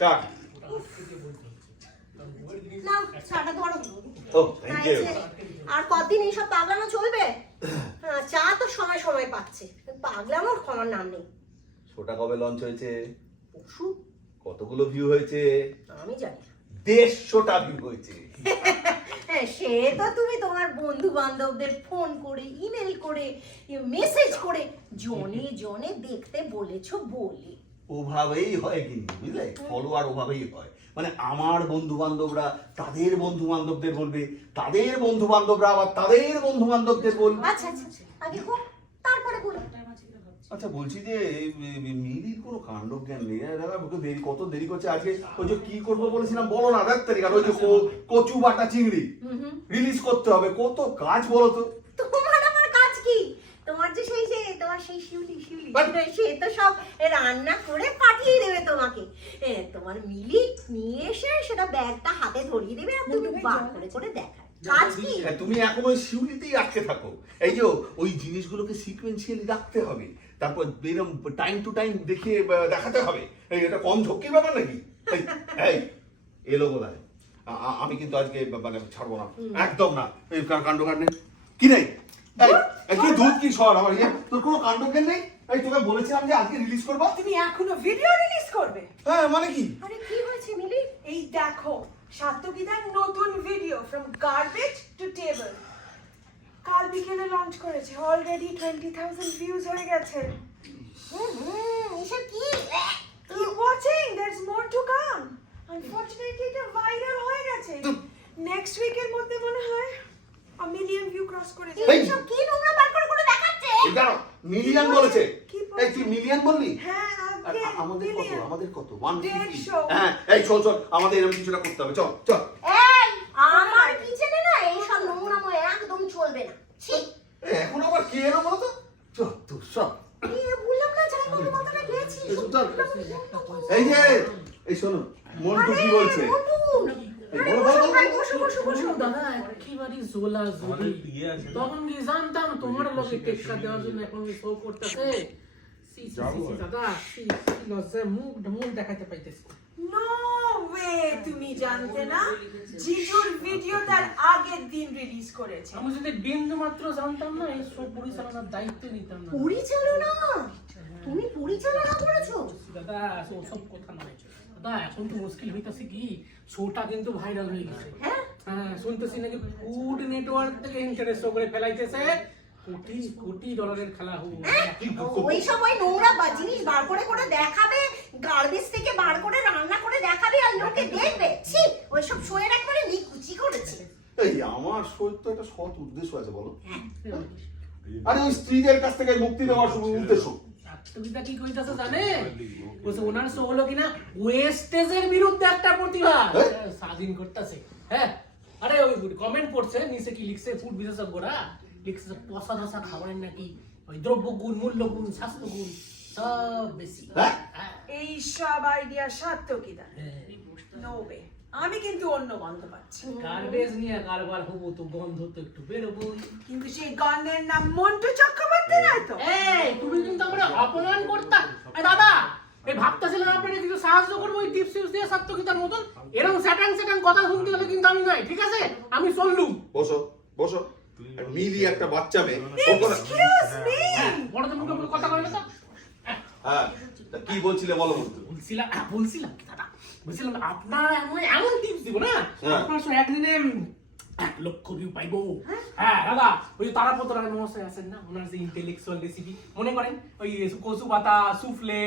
Start. নাও চাটা ধরো। ও thank you. আর কতদিন এইসব পাগলানো চলবে? হ্যাঁ, চা তো সময় সময় পাচ্ছে, পাগলানোর ক্ষমার নাম নেই। শোটা কবে লঞ্চ হয়েছে? পশু কতগুলো ভিউ হয়েছে? আমি জানি। 150টা ভিউ হয়েছে। হ্যাঁ, সে তো তুমি তোমার বন্ধু বান্ধবদের ফোন করে, ইমেল করে, মেসেজ করে জনে জনে দেখতে বলেছো বলে। ওভাবেই হয় কিন্তু, বুঝলে, ফলোয়ার ওভাবেই হয়। মানে আমার বন্ধু বান্ধবরা তাদের বন্ধু বান্ধবদের বলবে, তাদের বন্ধু বান্ধবরা আবার তাদের বন্ধু বান্ধবদের বলবে। আচ্ছা আচ্ছা আচ্ছা, আগে হোক তারপরে বলো। আচ্ছা বলছি যে মিলির কোনো কাণ্ড জ্ঞান নেই। দাদা কত দেরি করছে আজকে। ওই যে কি করবো বলেছিলাম বলো না, দেখ তারিখ ওই যে কচু বাটা চিংড়ি রিলিজ করতে হবে, কত কাজ বলো তো। তোমার আমার কাজ কি? তোমার যে তোমার সেই শিউলি সে তো সব রান্না করে পাঠিয়ে দেবে তোমাকে। তোমার মিলি নিয়ে এসে সেটা ব্যাগটা হাতে ধরিয়ে দেবে আর তুমি বার করে করে দেখায়। কাজ কি? তুমি এখন ওই শিউলিতেই আটকে থাকো। এই যে ওই জিনিসগুলোকে সিকোয়েন্সিয়ালি রাখতে হবে, তারপর এরকম টাইম টু টাইম দেখিয়ে দেখাতে হবে। এই এটা কম ঝক্কির ব্যাপার নাকি? এই এলো বলায় আমি কিন্তু আজকে মানে ছাড়বো না, একদম না। এই কাণ্ড কাণ্ড কি নেই, কি দুধ কি সর আমার তোর কোনো কাণ্ড জ্ঞান নেই। এই তোকে বলেছিলাম যে আজকে রিলিজ করবো, তুমি এখনো ভিডিও রিলিজ করবে? হ্যাঁ মানে কি? আরে কি হয়েছে মিলি? এই দেখো সাত্যকীতার নতুন video from garbage to table কাল বিকেলে লঞ্চ করেছে। অলরেডি 20,000 ভিউজ হয়ে গেছে। এসব কি? Keep watching, there's more to come. Unfortunately এটা ভাইরাল হয়ে গেছে। নেক্সট উইকের মধ্যে মনে হয় 1 মিলিয়ন ভিউ ক্রস করে যাবে। এসব কি নোংরা বার করে করে দেখাচ্ছে? দাঁড়াও, মিলিয়ন বলেছে? এই তুই মিলিয়ন বললি? হ্যাঁ আমাদের কত? আমাদের কত? 150। 150। হ্যাঁ এই চল চল, আমাদের এরকম কিছুটা করতে হবে, চল চল। এই আমার কিচেনে না এইসব নোংরাময় একদম চলবে না। ছি, এখন আবার কি এলো বলো তো? চল তো সব বললাম না যাই বলে মাথাটা গেছি। এই যে এই শোনো মন্টু কি বলছে? দাদা একেবারে জোলা জোলি। তখন কি জানতাম তোমার লগে টেক্কা দেওয়ার জন্য এখন শো করতেছে। দাদা লজ্জায় মুখ দেখাতে পাইতেছি। নো ওয়ে, তুমি জানতে না জিজুর ভিডিও তার আগের দিন রিলিজ করেছে। আমি যদি বিন্দু মাত্র জানতাম না এই শো পরিচালনার দায়িত্ব নিতাম না। পরিচালনা? তুমি পরিচালনা করেছো? দাদা ওসব কথা নয় দাদা, এখন তো মুশকিল হইতাছে কি শোটা কিন্তু ভাইরাল হয়ে গেছে। হ্যাঁ হ্যাঁ, শুনতেছি নাকি ফুড নেটওয়ার্ক থেকে ইন্টারেস্ট করে ফেলাইতেছে। কোটি কোটি ডলারের খেলা হোক। ওই সময় নোংরা জিনিস বার করে করে দেখাবে, গার্বেজ থেকে বার করে রান্না করে দেখাবে আর লোকে দেখবে। ছি, ওই সব শোয়ের একবারে নিকুচি করেছে। এই আমার শোর তো একটা সৎ উদ্দেশ্য আছে বলো। আরে ওই স্ত্রীদের কাছ থেকে মুক্তি দেওয়ার উদ্দেশ্য। সাত্যকীতা কি কইতাছে জানে? বলছে ওনার শো হলো কিনা ওয়েস্টেজের বিরুদ্ধে একটা প্রতিবাদ স্বাধীন করতেছে। হ্যাঁ, আরে ওই কমেন্ট পড়ছে নিচে কি লিখছে ফুড বিশেষজ্ঞরা লিখছে পচা ধসা খাবারের নাকি ওই দ্রব্যগুণ, মূল্যগুণ, স্বাস্থ্যগুণ সব বেশি। এই সব আইডিয়া সাত্যকীতা। নো ওয়ে, আমি কিন্তু অন্য গন্ধ পাচ্ছি। গার্বেজ নিয়ে কারবার হবো তো গন্ধ তো একটু বেরোবই। কিন্তু সেই গন্ধের নাম মন্টু চক্রবর্তী নয় তো? এই তুমি কিন্তু আমরা অপমান করতা। এই দাদা এই ভাবতেছিলাম আপনাকে কিছু সাহায্য করবো ওই টিপস টিপস দিয়ে সাত্যকীতার মতন। এরকম স্যাটাং কথা শুনতে হলে কিন্তু আমি নাই, ঠিক আছে? আমি চললুম। বসো বসো। মিলি একটা বাচ্চা মেয়ে। এক্সকিউজ মি, বড় তো মুখে কথা কইলে তো। হ্যাঁ কি বলছিলে বলো? বলছিলাম কি দাদা, বলছিলাম আপনার এমন টিপস দিব না আপনার সব একদিনে 1 লক্ষ ভিউ পাইবো। হ্যাঁ দাদা, ওই তারাপত্র মহাশয় আছেন না, ওনার যে ইন্টেলেকচুয়াল রেসিপি মনে করেন ওই কচু পাতা সুফলে,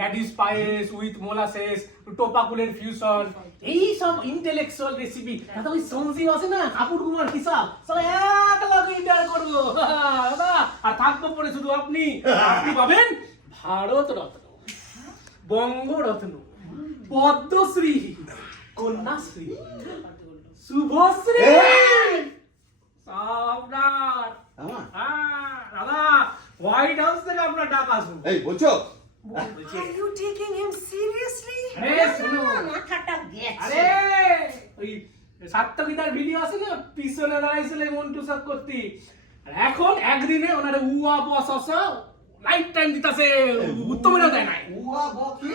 র্যাডিশ পায়েস উইথ মোলাসেস, টোপাকুলের ফিউশন, এই সব ইন্টেলেকচুয়াল রেসিপি। দাদা ওই সঞ্জীব আছে না কাপুর কুমার হিসাব সব এক লগে ইন্টার করবো দাদা। আর থাকবো পরে শুধু আপনি পাবেন ভারত রত্ন, বঙ্গরত্ন, পদ্মশ্রী, কন্যাশ্রী, শুভশ্রী, আপনার দাদা হোয়াইট হাউস থেকে আপনার ডাক আসুন। এই বলছো? Are you taking him seriously? আরে শুনো, মাথাটা গেছে। আরে ওই সাত্যকীতার ভিডিও আছে না পিছনে দাঁড়াইছিল মন্টু সব করতি, আর এখন একদিনে ওনারে উয়া বস লাইফ টাইম দিতাছে, উত্তমের দেয় নাই। উয়া বকি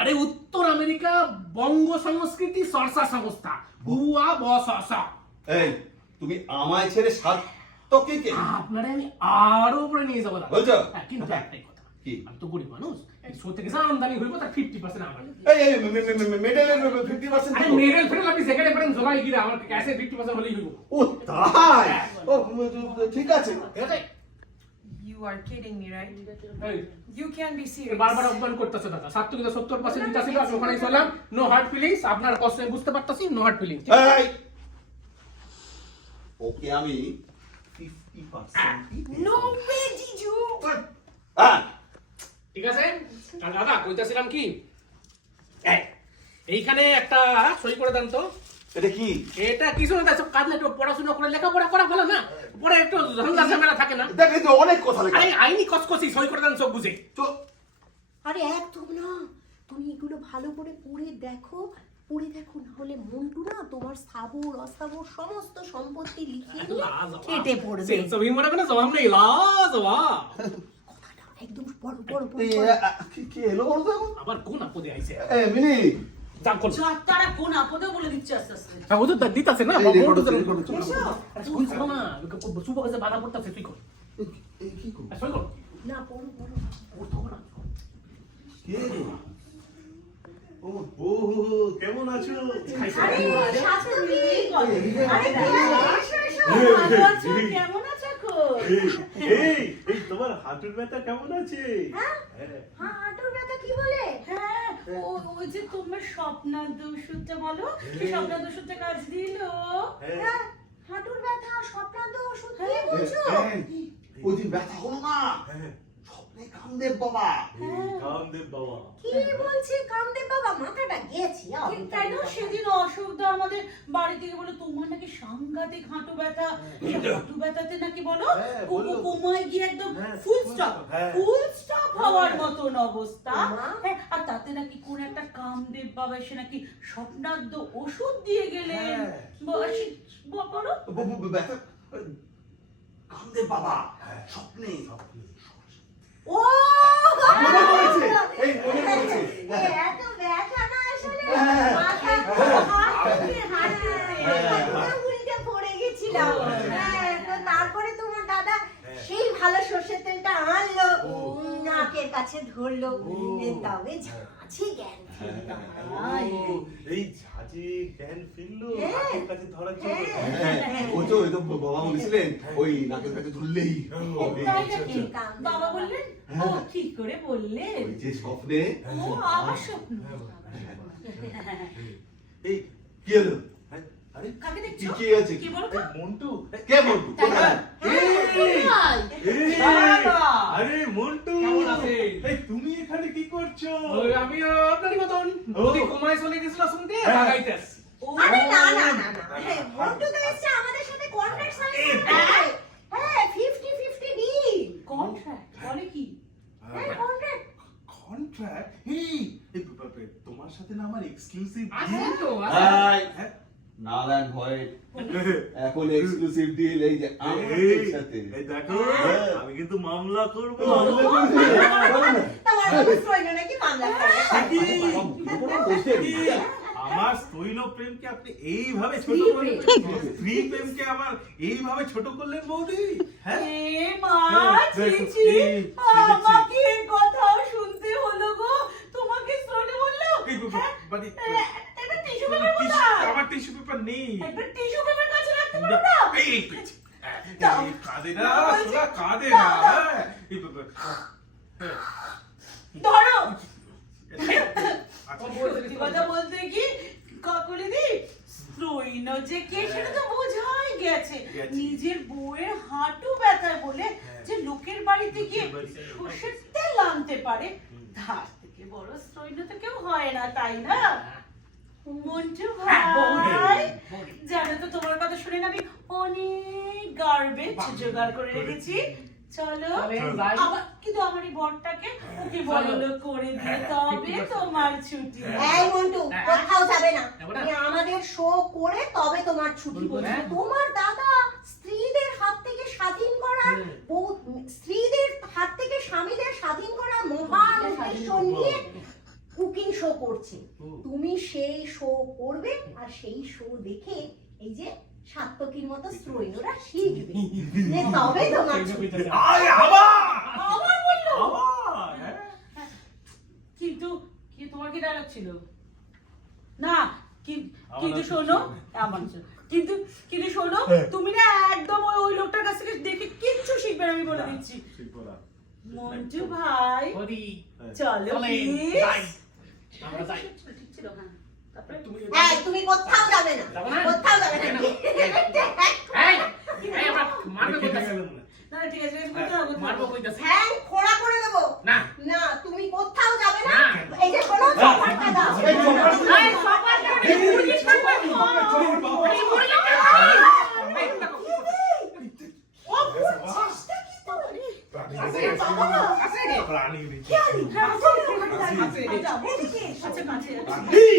আরে উত্তর আমেরিকা বঙ্গ সংস্কৃতি চর্চা সংস্থা বুয়া বসা। এই তুমি আমায় ছেড়ে সার্থকে কে আপনারে আমি আরো উপরে নিয়ে যাবো দাদা। বলছো? হ্যাঁ, কিন্তু একটাই কথা, কি? আমি তো গরিব মানুষ, এই শো থেকে যা আমদানি হইব তার 50% আমার। এই মেডেলের 50% আরে মেডেল ফেডেল আপনি সেকেন্ডে পারেন জোগাই গিরা, আমার ক্যাশে 50% হলেই হইব। ও তাই? ও ঠিক আছে। ঠিক আছে? You are kidding me, right? এই, You can be serious. বারবার অপমান করতেছে দাদা। সার্থকে 70% দিতে ছিল, আমি ওখানেই চললাম। নো হার্ড ফিলিংস, আপনার কষ্ট আমি বুঝতে পারতাছি, নো হার্ড ফিলিংস। এই ওকে আমি 50% No way, Jiju! হ্যাঁ ঠিক আছে? আর দাদা কইতাছিলাম কি, এইখানে একটা সই করে দেন তো। এটা কি? এটা কিছু না, সব কাজ না, একটু পড়াশোনা করে লেখাপড়া করা ভালো না, পরে একটু ঝামেলা ঝামেলা থাকে না। দেখ এই যে অনেক কথা লেখা। আরে আইনি কসকসি সই করে দেন সব বুঝে। তো আরে একদম না, তুমি এগুলো ভালো করে পড়ে দেখো না হলে মন্টু না তোমার স্থাবর অস্থাবর সমস্ত সম্পত্তি লিখিয়ে নিয়ে কেটে পড়বে। সেন্স অফ হিউমার মানে জবাব নেই, লাজবাব। কথাটা একদম বড় বড় বড় এই কি এলো বলো তো এখন? আবার কোন আপদে আইছে? এই মিনি যাক কোন তারা কোন আপদে বলে দিচ্ছে আস্তে আস্তে। হ্যাঁ, ও তো দিতাছে না, এই রেকর্ড হচ্ছে, তুই করো না, শুভ কাছে বাধা পড়তাছে, তুই কর। এই কি কর? সই কর। না পড়ো পড়ো। পড়তে হবে না। কে রে? ও ও কেমন আছো? আরে শাশুড়ি, আরে এসো এসো। ভালো আছো? কেমন আছো গো? এই তোমার হাঁটুর ব্যথা কেমন আছে? হ্যাঁ হাঁটুর ব্যথা কি বলে? হ্যাঁ, ওই যে তোমার স্বপ্নান্ত ওষুধটা বলো, কি স্বপ্নান্ত ওষুধটা কাজ দিলো? হ্যাঁ হাঁটুর ব্যথা স্বপ্নান্ত ওষুধ কি বলছো? ওই দিন ব্যথা হলো না স্বপ্নে কামদেব বাবা। কামদেব বাবা। কি বলছি কামদেব বাবা? মাথাটা গেছি তাই না, সেদিন অসুখটা আমাদের বাড়ি থেকে বলে তোমার নাকি সাংঘাতিক হাঁটু ব্যথা, হাঁটু ব্যথাতে নাকি বলো হ্যাঁ, বললো। কোমায় গিয়ে একদম হ্যাঁ, ফুল full স্টপ stop, হ্যাঁ। হওয়ার মতন অবস্থা। মা? হ্যাঁ, আর তাতে নাকি কোন একটা কামদেব বাবা এসে নাকি স্বপ্নাদ্য ওষুধ দিয়ে গেলেন। হ্যাঁ। বলো ব্যথা কামদেব বাবা স্বপ্নে ও মনে পড়েছে, এই মনে পড়েছে। এত ব্যথা না আসলে হ্যাঁ। মাথা হাতে উল্টে পড়ে গেছিলাম। হ্যাঁ তো তারপরে তোমার দাদা সেই ভালো সর্ষের তেলটা আনলো, নাকের কাছে ধরলো, তবে ঝাঁঝি জ্ঞান ফিরলো। এই ঝাঁঝি জ্ঞান ফিরলো হ্যাঁ। হাতের কাছে ধরার জন্য। ওই তো বাবা বলেছিলেন ওই নাকের কাছে ধরলেই তাই নাকি? বাবা বললেন? ও কি করে বললেন? ওই যে স্বপ্নে ও আমার স্বপ্ন। এই কি হলো? হ্যাঁ, আরে কাকে কি দেখছো? কি আছে? কি বলো তো? এই মন্টু। কে বলতো? কোথায়? এই, বাবা! আরে মন্টু কেমন আছেন? এই তুমি এখানে কি করছো? ওই আমি আপনারই মতন নদী কমায় চলে গেছিল শুনতে, ভাগাইতে আসছি। আরে না না না না, হ্যাঁ মন্টু তো এসছে আমাদের সাথে কন্ট্রাক্ট সাইন করতে। হ্যাঁ 50-50 ডিল। কন্ট্রাক্ট বলে কি? হ্যাঁ কন্ট্রাক্ট। কন্ট্রাক্ট? এই তোমার সাথে না আমার এক্সক্লুসিভ আসেন তো, হাই হ্যাঁ। নারায়ণ ভয় এখন এক্সক্লুসিভ ডিল এই যে আমাদের সাথে এই দেখো আমি কিন্তু মামলা করব। তোমার বাবু সইলো নাকি মামলা করে? আমার স্থৈল প্রেমকে আপনি এইভাবে ছোট স্ত্রী করলেন, প্রেম। স্ত্রী প্রেমকে আবার এইভাবে ছোট করলেন বৌদি। হ্যাঁ এ মা, দেখো, ছি, এই, আমাকে এই কথা শুনতে হলো গো। তোমাকে শ্রোনে বললো? এই, হ্যাঁ? মানে, একটা টিস্যু পেপার কোথায়? আমার টিস্যু পেপার নেই। একটা টিস্যু পেপার কাছে রাখতে পারো না? এই পেয়েছি। দাও। এই কাঁদে না, দাও, সোনা কাঁদে দাও, না। দাও। হ্যাঁ, এই পেপার। হ্যাঁ। ধরো। আচ্ছা। সত্যি কথা বলতে কি কাকলিদি, স্ত্রৈণ যে কে সেটা তো বোঝাই গেছে। গেছে। নিজের বউয়ের হাঁটু ব্যথা বলে যে লোকের বাড়িতে গিয়ে সর্ষের তেল আনতে পারে, ধার থেকে বড় স্ত্রৈণ তো কেউ হয় না, তাই না? মন্টু ভাই, জানো তো তোমার কথা শুনে না আমি অনেক গার্বেজ জোগাড় করে রেখেছি। চলো আবার, কিন্তু আমার এই বরটাকে ওকে বড়লোক করে দিয়ে তবে তোমার ছুটি। এই মন্টু কোথাও যাবে না, যাবো না? তুমি আমাদের শো করে তবে তোমার ছুটি বলছো। হ্যাঁ। তোমার দাদা স্ত্রীদের হাত থেকে স্বাধীন করার স্ত্রীদের হাত থেকে স্বামীদের স্বাধীন করার মহান উদ্দেশ্য নিয়ে কুকিং শো করছে, ও। তুমি সেই শো করবে আর সেই শো দেখে এই যে সাত্তকীর মতো স্ত্রৈণরা শিখবে, যে তবে তোমার ছুটি। আয় আবার আবার বললো আবার হ্যাঁ কিন্তু কি তোমার কি ডায়লগ ছিল না আমার কিন্তু আছে শোনো ছিল। আমার ছিল। কিন্তু কিন্তু শোনো তুমি না একদম ওই লোকটার কাছ থেকে দেখে কিচ্ছু শিখবে না, আমি বলে দিচ্ছি। শিখবো না। মন্টু ভাই ওদি চলো চলেন, প্লিজ যাই। আমরা যাই। ঠিক ছিল হ্যাঁ তারপরে তুমি হ্যাঁ, তুমি কোথাও যাবে না, যাবো না? কোথাও যাবে না। এই, এই আমরা মারবে কইতাছি। না না, ঠিক আছে ঠিক আছে, বলতে হবে, বলতে মারবো হবে। কইতাছি। হ্যাঁ, খোড়া করে দেবো। না। না, তুমি কোথাও যাবে না। না। এই যে শোনো, চপারটা দাও। এই চপার শুনে- এই, সবার জন্য মুরগি ছাড়বে না। এই মুরগি এই দেখো। আছে রে। প্রাণী রে। আচ্ছা, এদিকে, আচ্ছা, কাছে, এই,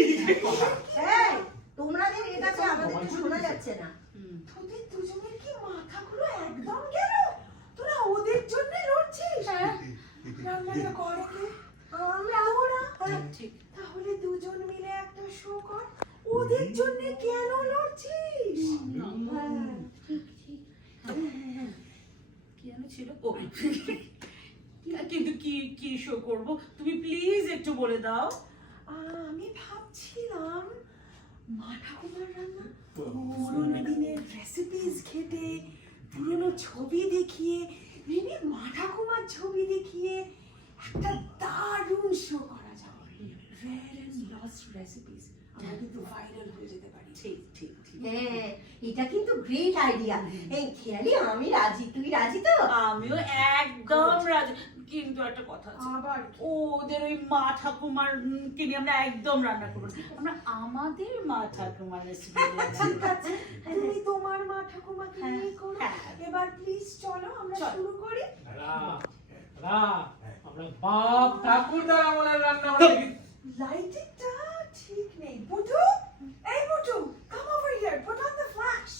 তোমাদের এটাতে আমাদের তো শোনা যাচ্ছে না। তোদের দুজনের কি মাথাগুলো একদম গেল? তোরা ওদের জন্য লড়ছিস? রান্নাটা করে কে? আমরা ওরা। ঠিক। তাহলে দুজন মিলে একটা শো কর। ওদের জন্য কেন লড়ছিস? হ্যাঁ, ঠিক ঠিক। কি যেন ছিল? ও, কিন্তু কি কি শো করব তুমি প্লিজ একটু বলে দাও। আমি ভাবছিলাম মা ঠাকুমার রান্না, পুরোনো দিনের রেসিপিস ঘেটে, পুরোনো ছবি দেখিয়ে, মেবি মা ঠাকুমার ছবি দেখিয়ে একটা দারুণ শো করা যাবে। Rare and lost recipes. আমরা কিন্তু ভাইরাল হয়ে যেতে পারি। ঠিক ঠিক ঠিক। হ্যাঁ, এটা কিন্তু গ্রেট আইডিয়া। এই খেয়ালি আমি রাজি, তুই রাজি তো? আমিও একদম রাজি, কিন্তু একটা কথা আছে, আবার ওদের ওই মা ঠাকুমার কে নিয়ে আমরা একদম রান্না করবো না। আমরা আমাদের মা ঠাকুমার রেসিপি ঠিক আছে, তুমি তোমার মা ঠাকুমাকে হ্যাঁ, নিয়ে করো। হ্যাঁ। এবার প্লিজ চলো আমরা চলো। শুরু করি। আমরা বাপ ঠাকুর দ্বারা আমাদের রান্না আমরা দেখি। লাইটিংটা ঠিক নেই। বুটু, এই Butu, come over here, put on the flash.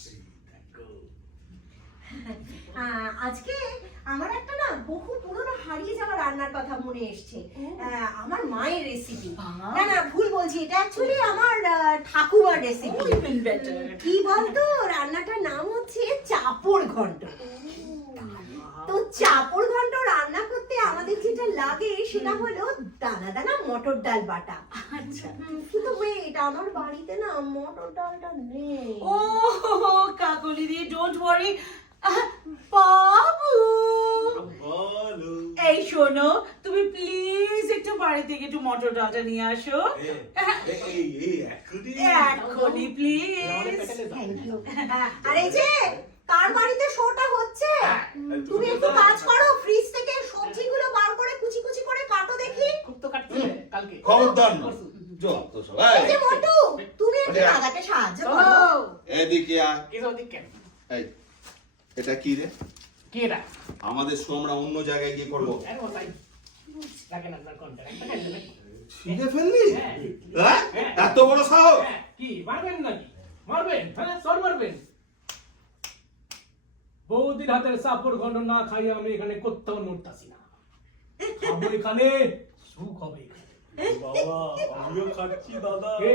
আজকে আমার একটা না বহু পুরনো হারিয়ে যাওয়া রান্নার কথা মনে এসছে। আমার মায়ের রেসিপি। না না, ভুল বলছি, এটা অ্যাকচুয়ালি আমার ঠাকুমার রেসিপি। Even better. কি বলতো, রান্নাটার নাম হচ্ছে চাপড় ঘন্ট। তো চাপড় ঘন্ট রান্না করতে আমাদের যেটা লাগে সেটা হলো দানা দানা মটর ডাল বাটা। আচ্ছা। কিন্তু ওয়েট, আমার বাড়িতে না মটর ডালটা নেই। ও কাকলি দিয়ে ডোন্ট ওয়ারি বাবু, বলো এই শোনো তুমি প্লিজ একটু বাড়ি থেকে একটু মটর ডালটা নিয়ে আসো এই এখনই এক্ষুনি প্লিজ। Thank you. আর এই যে কার বাড়িতে শোটা হচ্ছে, তুমি একটু কাজ করো, ফ্রিজ থেকে সবজিগুলো বার করে কুচি কুচি করে কাটো দেখি। খুব তো কাটছিলে কালকে। খবরদার না। যত সব। এই যে মন্টু, তুমি একটু দাদাকে সাহায্য করো। চলো। এদিকে আয়। এই সব দিক কেন? এই, এটা কি রে? কি এটা? আমাদের শো আমরা অন্য জায়গায় গিয়ে করবো। আরে ওটাই। লাগে না আপনার কন্টাক্ট। একটা খেলে দেবে। ছিঁড়ে ফেললি? হ্যাঁ। হ্যাঁ? এত বড় সাহস? হ্যাঁ, কি মারবেন নাকি? মারবেন? হ্যাঁ, সর মারবেন। বৌদির হাতের সাপড় ঘন্ট না খাইয়ে আমি এখানে কোথাও নড়তাছি না। খাবো এখানে, সুখ হবে এখানে। বাবা আমিও খাচ্ছি দাদা এ,